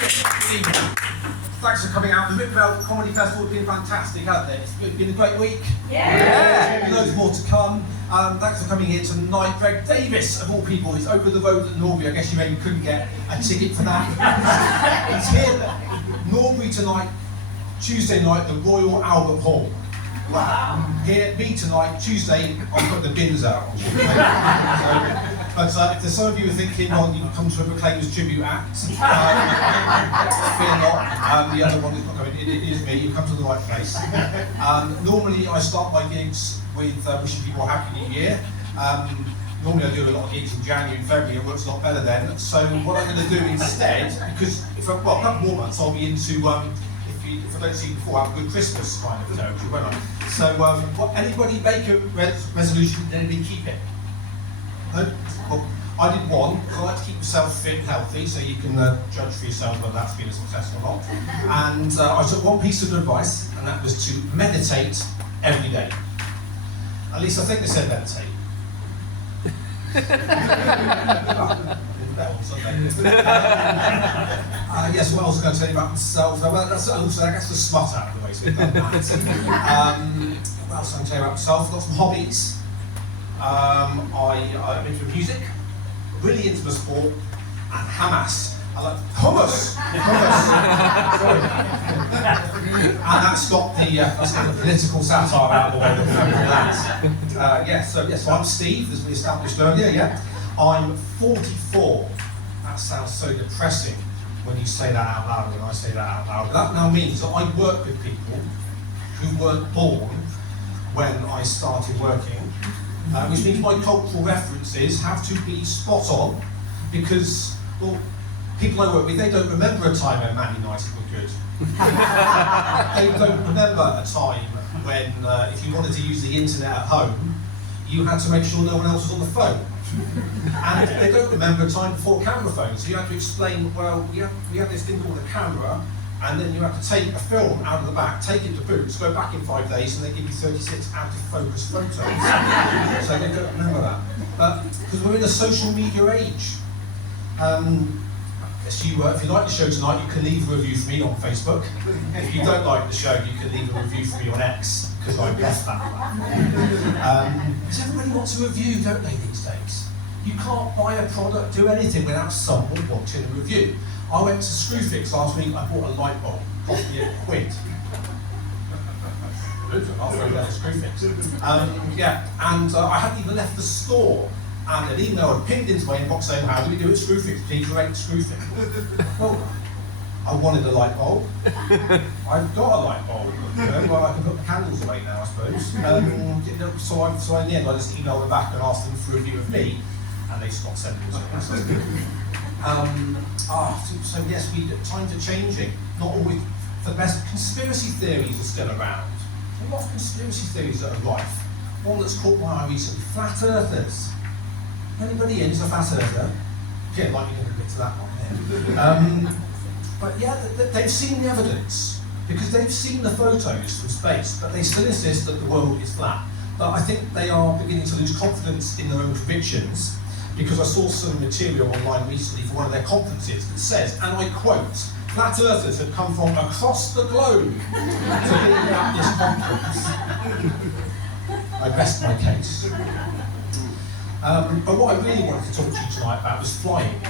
Thanks for coming out. The Rik Mayall Comedy Festival has been fantastic, hasn't it? It's been a great week. Yeah. Loads more to come. Thanks for coming here tonight. Greg Davis, of all people, is over the road at Norbury. I guess you maybe couldn't get a ticket for that. He's here, Norbury tonight, Tuesday night, the Royal Albert Hall. Wow. Here, me tonight, Tuesday, I'll put the bins out. But if there's some of you who are thinking, well, you can come to a Proclaimers tribute act, fear not, the other one is not coming, it is me, you've come to the right place. Normally I start my gigs with wishing people a Happy New Year. Normally I do a lot of gigs in January and February, it works a lot better then. So what I'm going to do instead, because a couple more months I'll be into, if I don't see you before, have a good Christmas kind of territory, won't I? So anybody make a resolution, then anybody keep it? No? Well, I did one, because I like to keep myself fit and healthy, so you can judge for yourself whether that's been a success or not. And I took one piece of advice, and that was to meditate every day. At least I think they said meditate. Yes, what else was I going to tell you about myself? Well, that's also, I guess, the smut out of the way, so we've done that. What else am I going to tell you about myself? I've got some hobbies. I'm into music, really into the sport, and Hamas. I like hummus. Sorry. And that's got the political satire out of the way. So I'm Steve, as we established earlier. Yeah, I'm 44. That sounds so depressing when you say that out loud. When I say that out loud, but that now means that I work with people who weren't born when I started working. Which means my cultural references have to be spot on, because, well, people I work with, they don't remember a time when Man United were good. They don't remember a time when, if you wanted to use the internet at home, you had to make sure no one else was on the phone. And they don't remember a time before camera phones, so you had to explain, well, we have this thing called a camera, and then you have to take a film out of the back, take it to Boots, go back in 5 days, and they give you 36 out-of-focus photos. So they don't remember that. But because we're in a social media age. If you like the show tonight, you can leave a review for me on Facebook. If you don't like the show, you can leave a review for me on X, because I left that. Because everybody wants a review, don't they, these days? You can't buy a product, do anything without someone watching a review. I went to Screwfix last week, I bought a light bulb, cost me £1. I'll throw that at Screwfix. And I hadn't even left the store, and an email had pinged into my inbox saying, how do we do it at Screwfix? Please rate Screwfix. Well, I wanted a light bulb. I've got a light bulb. Well, I can put the candles away now, I suppose. So in the end, I just emailed them back and asked them for a review of me, and they stopped sending us. So yes, times are changing. Not always for the best. Conspiracy theories are still around. A lot of conspiracy theories that are rife. One that's caught my eye recently: flat earthers. Anybody in is a flat earther? Yeah, like you can admit to that one. Yeah. But yeah, they've seen the evidence, because they've seen the photos from space, but they still insist that the world is flat. But I think they are beginning to lose confidence in their own convictions, because I saw some material online recently for one of their conferences that says, and I quote, flat earthers have come from across the globe to be at this conference. I rest my case. But what I really wanted to talk to you tonight about was flying.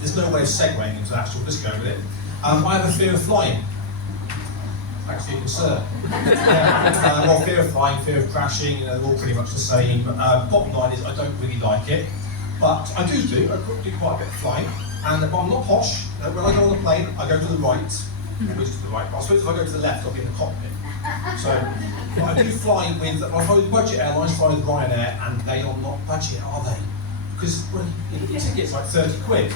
There's no way of segueing into that, so we'll just go with it. I have a fear of flying. Thanks for your concern. Well, fear of flying, fear of crashing, they're all pretty much the same. Bottom line is I don't really like it, but I do quite a bit of flying. But I'm not posh. When I go on a plane, I go to the right, always to the right. But I suppose if I go to the left, I'll be in the cockpit. So I do fly with, I fly with budget airlines, fly with Ryanair, and they are not budget, are they? Because your ticket's like 30 quid.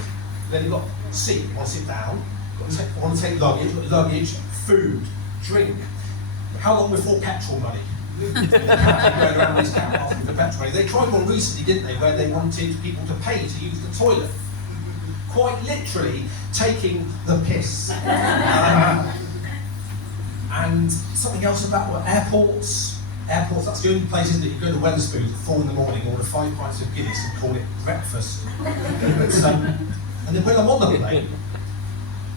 Then you've got a seat, you want to sit down, you want to take luggage, food, drink. How long before petrol money? Going around this town asking for petrol money. They tried one recently, didn't they, where they wanted people to pay to use the toilet. Quite literally taking the piss. And something else about airports. Airports, that's the only place, isn't it? You go to Wetherspoons at 4 in the morning, order 5 pints of Guinness and call it breakfast. And then when I'm on the plane,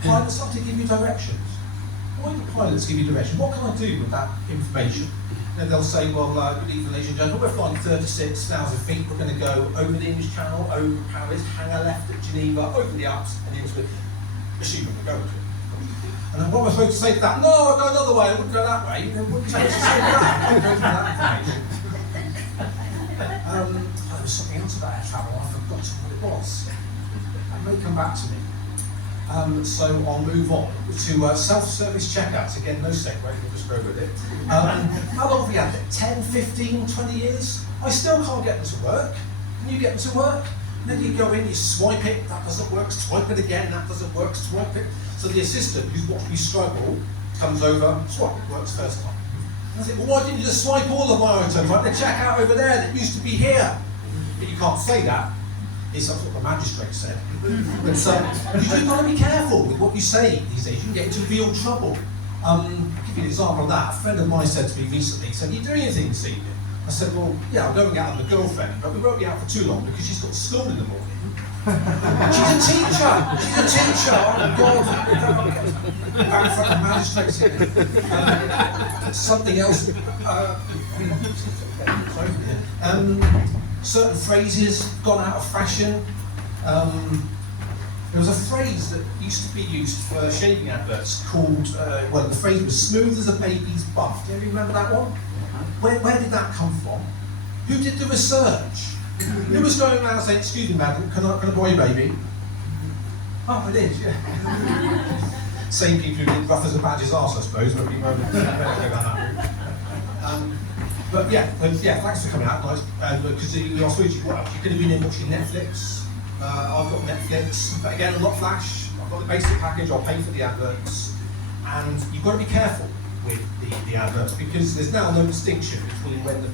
Pilots have to give you directions. Why do pilots give you directions? What can I do with that information? And they'll say, well, good evening, ladies and gentlemen, we're flying 36,000 feet. We're going to go over the English Channel, over Paris, hang a left at Geneva, over the Alps, and into assuming we're going to it. And then what am I supposed to say to that? No, I'll go another way, I wouldn't go that way. You know, what are you supposed to say to that? I don't go for that information. There was something else about air travel, I've forgotten what it was. It may come back to me. So I'll move on to self-service checkouts. Again, no segue, we'll just go with it. How long have we had it? 10, 15, 20 years? I still can't get them to work. Can you get them to work? And then you go in, you swipe it, that doesn't work, swipe it again, that doesn't work, swipe it. So the assistant who's watched me struggle comes over, swipe, it works first time. And I think, well, why didn't you just swipe all of my items? Like the checkout over there that used to be here. But you can't say that. It's what the magistrate said. But you've got to be careful with what you say these days. You can get into real trouble. I'll give you an example of that. A friend of mine said to me recently, he said, are you doing anything this evening? I said, well, yeah, I'm going out with a girlfriend, but we won't be out for too long because she's got school in the morning. She's a teacher! She's a teacher! Oh my God! Back in front of magistrates here. Something else. Certain phrases gone out of fashion. There was a phrase that used to be used for shaving adverts called, well, the phrase was smooth as a baby's butt. Do you remember that one? Where did that come from? Who did the research? Who was going around saying, excuse me, madam, can I borrow your baby? Oh, it is, yeah. Same people who did rough as a badger's arse, I suppose, but we won't go down that route. But yeah, thanks for coming out, guys. Because you asked me, well, you could have been in watching Netflix. I've got Netflix, but again, I'm not Flash. I've got the basic package, I'll pay for the adverts. And you've got to be careful with the adverts because there's now no distinction between when the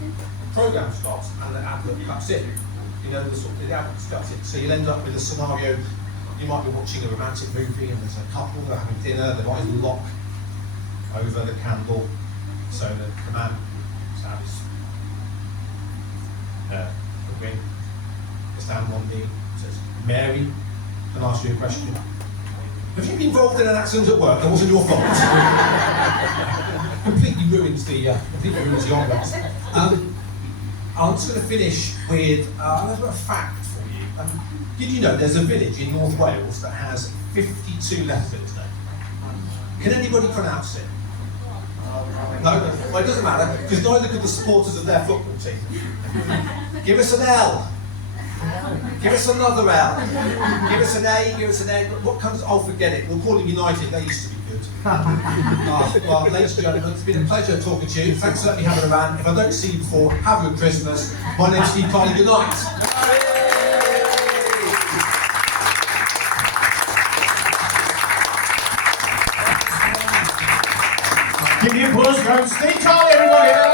programme starts and the advert cuts in. You know, the advert cuts in. So you'll end up with a scenario, you might be watching a romantic movie and there's a couple, they're having dinner, their eyes lock over the candle. So the man stabs the queen, gets down one knee, says, Mary, can I ask you a question? Have you been involved in an accident at work? That wasn't your fault. completely ruins the ambience. I'm just going to finish with a fact for you. Did you know there's a village in North Wales that has 52 letters in its name? Can anybody pronounce it? No? Well, it doesn't matter, because neither could the supporters of their football team. Give us an L. Give us another L. Give us an A, give us an A. What comes? Oh, forget it. We'll call them United. They used to be good. Well, ladies and gentlemen, it's been a pleasure talking to you. Thanks for letting me have it around. If I don't see you before, have a good Christmas. My name's Steve Carney. Good night. Give me a applause, Steve Carney, everybody.